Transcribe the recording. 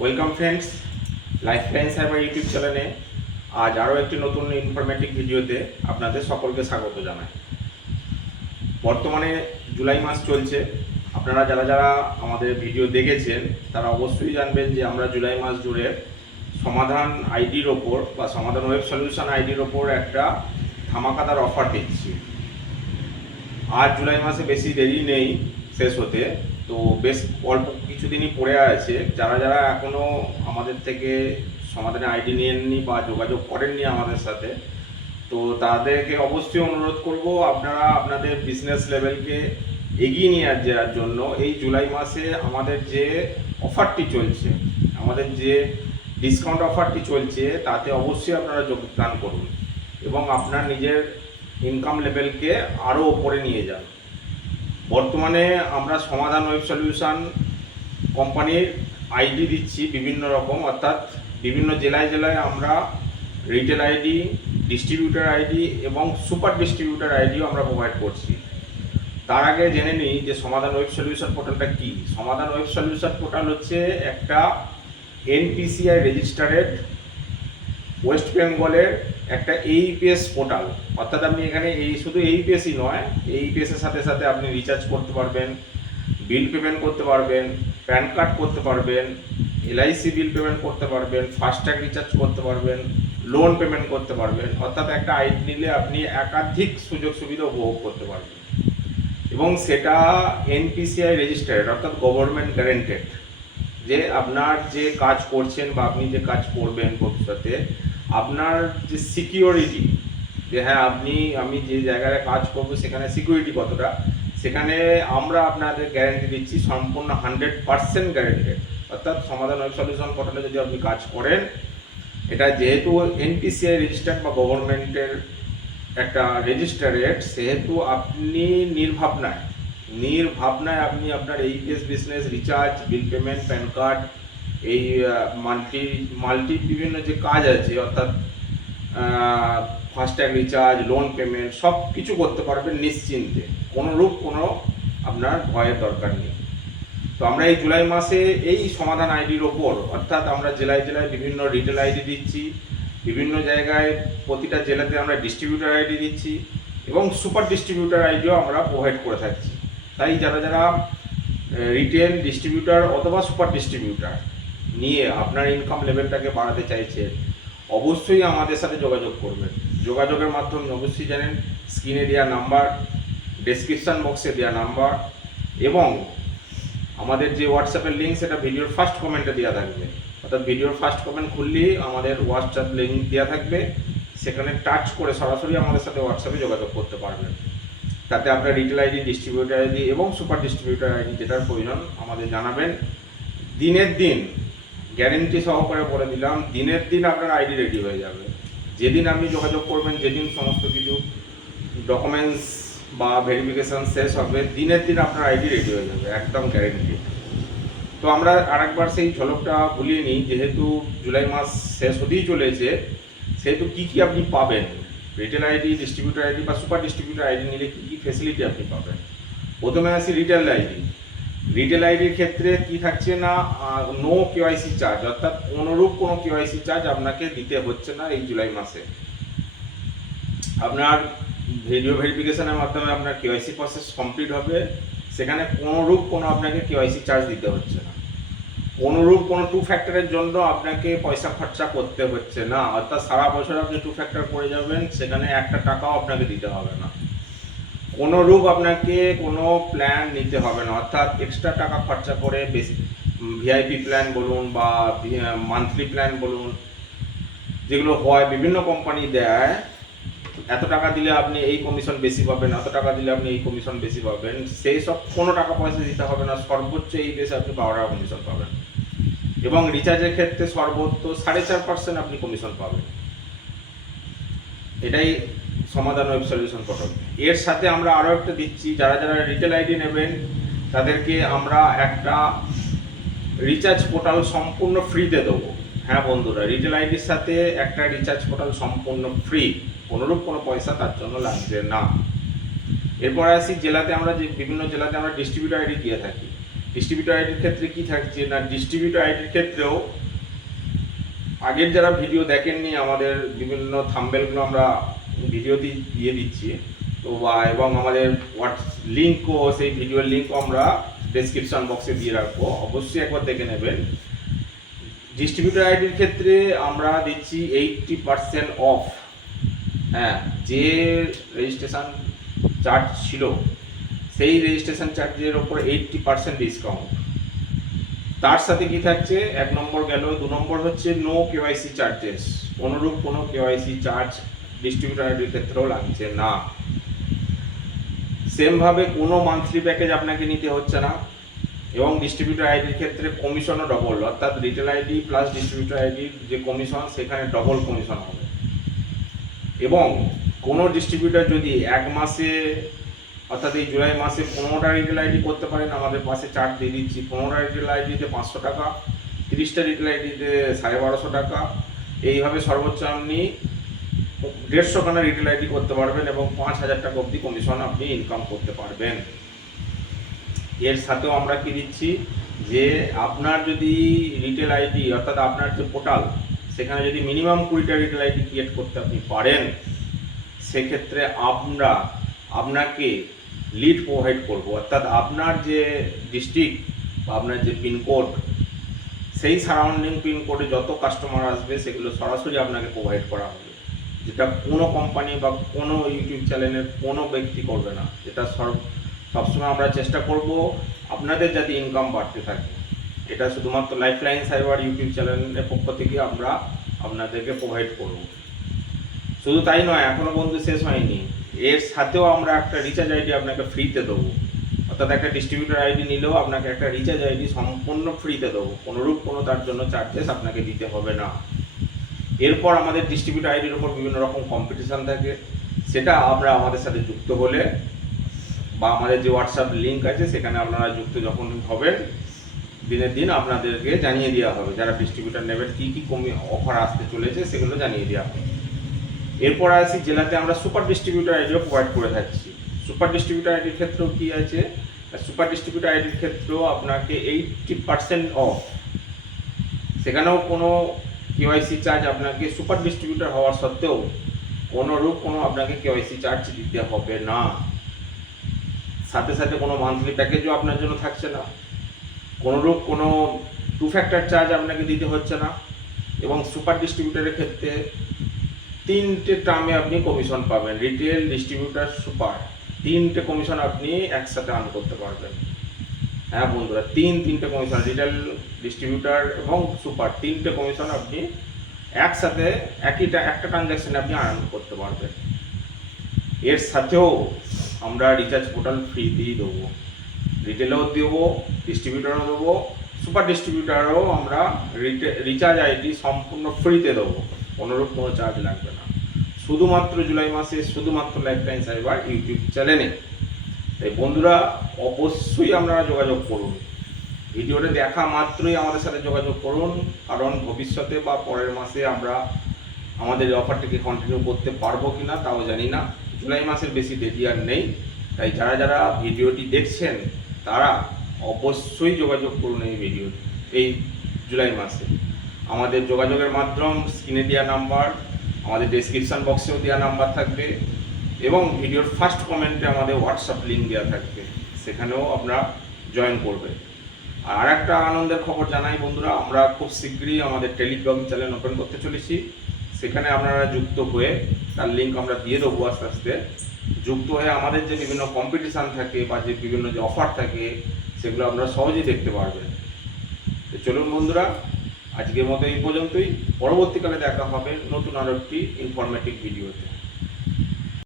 Welcome friends, lifeline cyber YouTube চ্যানেলে আজ আরও একটি নতুন ইনফরমেটিভ ভিডিওতে আপনাদের সকলকে স্বাগত জানাই। বর্তমানে জুলাই মাস চলছে। আপনারা যারা যারা আমাদের ভিডিও দেখেছেন তারা অবশ্যই জানবেন যে আমরা জুলাই মাস জুড়ে সমাধান আইডির ওপর বা সমাধান ওয়েব সলিউশন আইডির ওপর একটা ধামাকাদার অফার দিচ্ছি। আর জুলাই মাসে বেশি দেরি নেই শেষ হতে, তো বেশ অল্প কিছুদিনই পড়ে আছে। যারা যারা এখনও আমাদের থেকে সমাধানের আইডি নিয়েননি বা যোগাযোগ করেননি আমাদের সাথে, তো তাদেরকে অবশ্যই অনুরোধ করব আপনারা আপনাদের বিজনেস লেভেলকে এগিয়ে নিয়ে যাওয়ার জন্য এই জুলাই মাসে আমাদের যে অফারটি চলছে, আমাদের যে ডিসকাউন্ট অফারটি চলছে, তাতে অবশ্যই আপনারা যোগদান করুন এবং আপনার নিজের ইনকাম লেভেলকে আরও ওপরে নিয়ে যান। বর্তমানে আমরা সমাধান ওয়েব সলিউশন কোম্পানির আইডি দিচ্ছি বিভিন্ন রকম, অর্থাৎ বিভিন্ন জেলায় জেলায় আমরা রিটেল আইডি, ডিস্ট্রিবিউটার আইডি এবং সুপার ডিস্ট্রিবিউটার আইডিও আমরা প্রোভাইড করছি। তার আগে জেনে নিই যে সমাধান ওয়েব সলিউশন পোর্টালটা কী। সমাধান ওয়েব সলিউশন পোর্টাল হচ্ছে একটা এনপিসিআই রেজিস্টারেড ওয়েস্ট বেঙ্গলের একটা এইপিএস পোর্টাল। অর্থাৎ আপনি এখানে শুধু এইপিএসই নয়, এইপিএসের সাথে সাথে আপনি রিচার্জ করতে পারবেন, বিল পেমেন্ট করতে পারবেন, প্যান কার্ড করতে পারবেন, এলআইসি বিল পেমেন্ট করতে পারবেন, ফাস্ট্যাগ রিচার্জ করতে পারবেন, লোন পেমেন্ট করতে পারবেন। অর্থাৎ একটা আইডি নিলে আপনি একাধিক সুযোগ সুবিধা উপভোগ করতে পারবেন এবং সেটা এনপিসিআই রেজিস্টার্ড, অর্থাৎ গভর্নমেন্ট গ্যারেন্টেড। যে আপনার যে কাজ করছেন বা আপনি যে কাজ করবেন ভবিষ্যতে, আপনার যে সিকিউরিটি, যে হ্যাঁ আমি যে জায়গায় কাজ করব সেখানে সিকিউরিটি কতটা, সেখানে আমরা আপনাদের গ্যারেন্টি দিচ্ছি সম্পূর্ণ 100% গ্যারেন্টেড। অর্থাৎ সমাধান ওয়েব সলিউশন পোর্টালে যদি আপনি কাজ করেন, এটা যেহেতু এনপিসিআই রেজিস্টার্ড বা গভর্নমেন্টের একটা রেজিস্টারেড, সেহেতু আপনি নির্ভাবনায় আপনি আপনার AEPS business, recharge, bill payment, pan card, এই মাল্টি বিভিন্ন যে কাজ আছে, অর্থাৎ ফাস্ট্যাগ রিচার্জ, লোন পেমেন্ট সব কিছু করতে পারবেন নিশ্চিন্তে। কোনো আপনার ভয়ের দরকার নেই। তো আমরা এই জুলাই মাসে এই সমাধান আইডির ওপর, অর্থাৎ আমরা জেলায় জেলায় বিভিন্ন রিটেল আইডি দিচ্ছি, বিভিন্ন জায়গায় প্রতিটা জেলাতে আমরা ডিস্ট্রিবিউটার আইডি দিচ্ছি এবং সুপার ডিস্ট্রিবিউটার আইডিও আমরা প্রোভাইড করে থাকছি। তাই যারা যারা রিটেল, ডিস্ট্রিবিউটার অথবা সুপার ডিস্ট্রিবিউটার নিয়ে আপনার ইনকাম লেভেলটাকে বাড়াতে চাইছে, অবশ্যই আমাদের সাথে যোগাযোগ করবেন। যোগাযোগের মাধ্যমে অবশ্যই জানেন, স্ক্রিনে দেওয়া নাম্বার, ডেসক্রিপশান বক্সে দেওয়া নাম্বার এবং আমাদের যে হোয়াটসঅ্যাপের লিঙ্ক, সেটা ভিডিওর ফার্স্ট কমেন্টে দেওয়া থাকবে। অর্থাৎ ভিডিওর ফার্স্ট কমেন্ট খুললেই আমাদের হোয়াটসঅ্যাপ লিঙ্ক দেওয়া থাকবে, সেখানে টাচ করে সরাসরি আমাদের সাথে হোয়াটসঅ্যাপে যোগাযোগ করতে পারবেন। তাতে আপনার রিটেল আইডি, ডিস্ট্রিবিউটার আইডি এবং সুপার ডিস্ট্রিবিউটার আইডি যেটার প্রয়োজন আমাদের জানাবেন। দিনের দিন গ্যারেন্টি সহকারে বলে দিলাম, দিনের দিন আপনার আইডি রেডি হয়ে যাবে। যেদিন আপনি যোগাযোগ করবেন, যেদিন সমস্ত কিছু ডকুমেন্টস বা ভেরিফিকেশান শেষ হবে, দিনের দিন আপনার আইডি রেডি হয়ে যাবে, একদম গ্যারেন্টি। তো আমরা আরেকবার সেই ঝলকটা ভুলিয়ে নিই। যেহেতু জুলাই মাস শেষ হতেই চলেছে, সেহেতু কী কী আপনি পাবেন, রিটেল আইডি, ডিস্ট্রিবিউটার আইডি বা সুপার ডিস্ট্রিবিউটার আইডি নিলে কী কী ফেসিলিটি আপনি পাবেন। প্রথমে আসি রিটেল আইডি। রিটেল আইডির ক্ষেত্রে কি থাকছে না, নো কেওয়াইসি চার্জ, অর্থাৎ কোনো কেওয়াইসি চার্জ আপনাকে দিতে হচ্ছে না এই জুলাই মাসে। আপনার ভিডিও ভেরিফিকেশনের মাধ্যমে আপনার কেওয়াইসি প্রসেস কমপ্লিট হবে, সেখানে কোনো আপনাকে কেওয়াইসি চার্জ দিতে হচ্ছে না। কোনো টু ফ্যাক্টরের জন্য আপনাকে পয়সা খরচা করতে হচ্ছে না, অর্থাৎ সারা বছর আপনি টু ফ্যাক্টর করে যাবেন, সেখানে একটা টাকাও আপনাকে দিতে হবে না। আপনাকে কোনো প্ল্যান নিতে হবে না, অর্থাৎ এক্সট্রা টাকা খরচা করে বেশি ভিআইপি প্ল্যান বলুন বা মান্থলি প্ল্যান বলুন, যেগুলো হয় বিভিন্ন কোম্পানি দেয়, এত টাকা দিলে আপনি এই কমিশন বেশি পাবেন, এত টাকা দিলে আপনি এই কমিশন বেশি পাবেন, সেই সব কোনো টাকা পয়সা দিতে হবে না। সর্বোচ্চ এই বেশি আপনি 12 টাকা কমিশন পাবেন এবং রিচার্জের ক্ষেত্রে সর্বোচ্চ 4.5% আপনি কমিশন পাবেন। এটাই সমাধান ওয়েব সলিউশন পোর্টাল। এর সাথে আমরা আরও একটা দিচ্ছি, যারা যারা রিটেল আইডি নেবেন তাদেরকে আমরা একটা রিচার্জ পোর্টাল সম্পূর্ণ ফ্রিতে দেবো। হ্যাঁ বন্ধুরা, রিটেল আইডির সাথে একটা রিচার্জ পোর্টাল সম্পূর্ণ ফ্রি, কোনো পয়সা তার জন্য লাগবে না। এরপরে আসি জেলাতে, আমরা যে বিভিন্ন জেলাতে আমরা ডিস্ট্রিবিউটার আইডি দিয়ে থাকি। ডিস্ট্রিবিউটর আইডির ক্ষেত্রে কি থাকছে না, ডিস্ট্রিবিউটর আইডির ক্ষেত্রেও আগের যারা ভিডিও দেখেননি আমাদের বিভিন্ন থাম্বনেলগুলো আমরা ভিডিও দিয়ে দিচ্ছি তো এবং আমাদের লিঙ্কও সেই ভিডিওর লিঙ্কও আমরা ডেসক্রিপশন বক্সে দিয়ে রাখবো, অবশ্যই একবার দেখে নেবেন। ডিস্ট্রিবিউটর আইডির ক্ষেত্রে আমরা দিচ্ছি 80% অফ। হ্যাঁ, যে রেজিস্ট্রেশন চার্জ ছিল সেই রেজিস্ট্রেশন চার্জের ওপর 80% ডিসকাউন্ট। তার সাথে কি থাকছে, 1 নম্বর গেল। 2 নম্বর হচ্ছে নো কেওয়াইসি চার্জেস, অনুরূপ কোনো কেওয়াইসি চার্জ ডিস্ট্রিবিউটর আইডির ক্ষেত্রেও লাগছে না। সেমভাবে কোনো মান্থলি প্যাকেজ আপনাকে নিতে হচ্ছে না, এবং ডিস্ট্রিবিউটর আইডির ক্ষেত্রে কমিশনও ডবল, অর্থাৎ রিটেল আইডি প্লাস ডিস্ট্রিবিউটর আইডির যে কমিশন সেখানে ডবল কমিশন হবে। এবং কোনো ডিস্ট্রিবিউটর যদি 1 মাসে অর্থাৎ এই জুলাই মাসে 15টা রিটেল আইডি করতে পারেন, আমাদের পাশে চার্ট দিয়ে দিচ্ছি। 15টা রিটেল আইডিতে 500 টাকা, 30টা রিটেল আইডিতে 1250 টাকা, এইভাবে সর্বোচ্চ আপনি 150 খানা রিটেল আইডি করতে পারবেন এবং 5000 টাকা অবধি কমিশন আপনি ইনকাম করতে পারবেন। এর সাথেও আমরা কি দিচ্ছি যে আপনার যদি রিটেল আইডি অর্থাৎ আপনার যে পোর্টাল সেখানে যদি মিনিমাম 20টা রিটেল আইডি ক্রিয়েট করতে আপনি পারেন, সেক্ষেত্রে আপনাকে লিড প্রোভাইড করব, অর্থাৎ আপনার যে ডিস্ট্রিক্ট বা আপনার যে পিনকোড সেই সারাউন্ডিং পিনকোডে যত কাস্টমার আসবে সেগুলো সরাসরি আপনাকে প্রোভাইড করা হবে, যেটা কোনো কোম্পানি বা কোনো ইউটিউব চ্যানেলের কোনো ব্যক্তি করবে না। যেটা সবসময় আমরা চেষ্টা করব আপনাদের যাতে ইনকাম বাড়তে থাকে, এটা শুধুমাত্র লাইফলাইন সাইবার ইউটিউব চ্যানেলের পক্ষ থেকে আমরা আপনাদেরকে প্রোভাইড করব। শুধু তাই নয়, এখনও বন্ধু শেষ হয়নি, এর সাথেও আমরা একটা রিচার্জ আইডি আপনাকে ফ্রিতে দেবো, অর্থাৎ একটা ডিস্ট্রিবিউটর আইডি নিলেও আপনাকে একটা রিচার্জ আইডি সম্পূর্ণ ফ্রিতে দেবো, কোনোরূপ কোনো তার জন্য চার্জেস আপনাকে দিতে হবে না। এরপর আমাদের ডিস্ট্রিবিউটর আইডির উপর বিভিন্ন রকম কম্পিটিশান থাকে, সেটা আমরা আমাদের সাথে যুক্ত হলে বা আমাদের যে হোয়াটসঅ্যাপ লিঙ্ক আছে সেখানে আপনারা যুক্ত যখন হবেন, দিনের দিন আপনাদেরকে জানিয়ে দেওয়া হবে যারা ডিস্ট্রিবিউটর নেবেন কী কী অফার আসতে চলেছে সেগুলো জানিয়ে দেওয়া হবে। এরপর আসি জেলাতে আমরা সুপার ডিস্ট্রিবিউটর আইডিও প্রোভাইড করে থাকছি। সুপার ডিস্ট্রিবিউটর আইডির ক্ষেত্রেও কী আছে, সুপার ডিস্ট্রিবিউটর আইডির ক্ষেত্রেও আপনাকে 80% অফ, সেখানেও কোনো কেওয়াইসি চার্জ আপনাকে সুপার ডিস্ট্রিবিউটর হওয়ার সত্ত্বেও কোনোরূপ কোনো আপনাকে কেওয়াইসি চার্জ দিতে হবে না। সাথে সাথে কোনো মান্থলি প্যাকেজও আপনার জন্য থাকছে না, কোনোরূপ কোনো 2 ফ্যাক্টর চার্জ আপনাকে দিতে হচ্ছে না, এবং সুপার ডিস্ট্রিবিউটরের ক্ষেত্রে 3টে টার্মে আপনি কমিশন পাবেন। রিটেল, ডিস্ট্রিবিউটর, সুপার, 3টে কমিশন আপনি একসাথে আর্ন করতে পারবেন। হ্যাঁ বন্ধুরা, 3টে কমিশন, রিটেল, ডিস্ট্রিবিউটর এবং সুপার, 3টে কমিশন আপনি একসাথে একটা ট্রানজ্যাকশনে আপনি আর্ন করতে পারবেন। এর সাথেও আমরা রিচার্জ পোর্টাল ফ্রি দিয়ে দেবো, রিটেলেও দেবো, ডিস্ট্রিবিউটারও দেবো, সুপার ডিস্ট্রিবিউটারও আমরা রিচার্জ আইডি সম্পূর্ণ ফ্রিতে দেবো, কোনোরূপ কোনো চার্জ লাগবে না, শুধুমাত্র জুলাই মাসে, শুধুমাত্র লাইফলাইন সাইবার ইউটিউব চ্যানেলে। তাই বন্ধুরা অবশ্যই আপনারা যোগাযোগ করুন, ভিডিওটা দেখা মাত্রই আমাদের সাথে যোগাযোগ করুন, কারণ ভবিষ্যতে বা পরের মাসে আমরা আমাদের অফারটিকে কন্টিনিউ করতে পারবো কি না তাও জানি না। জুলাই মাসের বেশি দেরি আর নেই, তাই যারা যারা ভিডিওটি দেখছেন তারা অবশ্যই যোগাযোগ করুন এই জুলাই মাসে। আমাদের যোগাযোগের মাধ্যম স্ক্রিনে দেওয়া নাম্বার, আমাদের ডেসক্রিপশান বক্সেও দেওয়া নাম্বার থাকবে, এবং ভিডিওর ফার্স্ট কমেন্টে আমাদের হোয়াটসঅ্যাপ লিঙ্ক দেওয়া থাকবে, সেখানেও আপনারা জয়েন করবেন। আর একটা আনন্দের খবর জানাই বন্ধুরা, আমরা খুব শীঘ্রই আমাদের টেলিগ্রাম চ্যানেল ওপেন করতে চলেছি, সেখানে আপনারা যুক্ত হয়ে, তার লিঙ্ক আমরা দিয়ে দেবো আস্তে আস্তে, যুক্ত হয়ে আমাদের যে বিভিন্ন কম্পিটিশান থাকে বা যে বিভিন্ন যে অফার থাকে সেগুলো আপনারা সহজেই দেখতে পারবেন। তো চলুন বন্ধুরা, আজকের মতো এই পর্যন্তই, পরবর্তীকালে দেখা হবে নতুন আরও একটি ইনফরমেটিভ ভিডিওতে।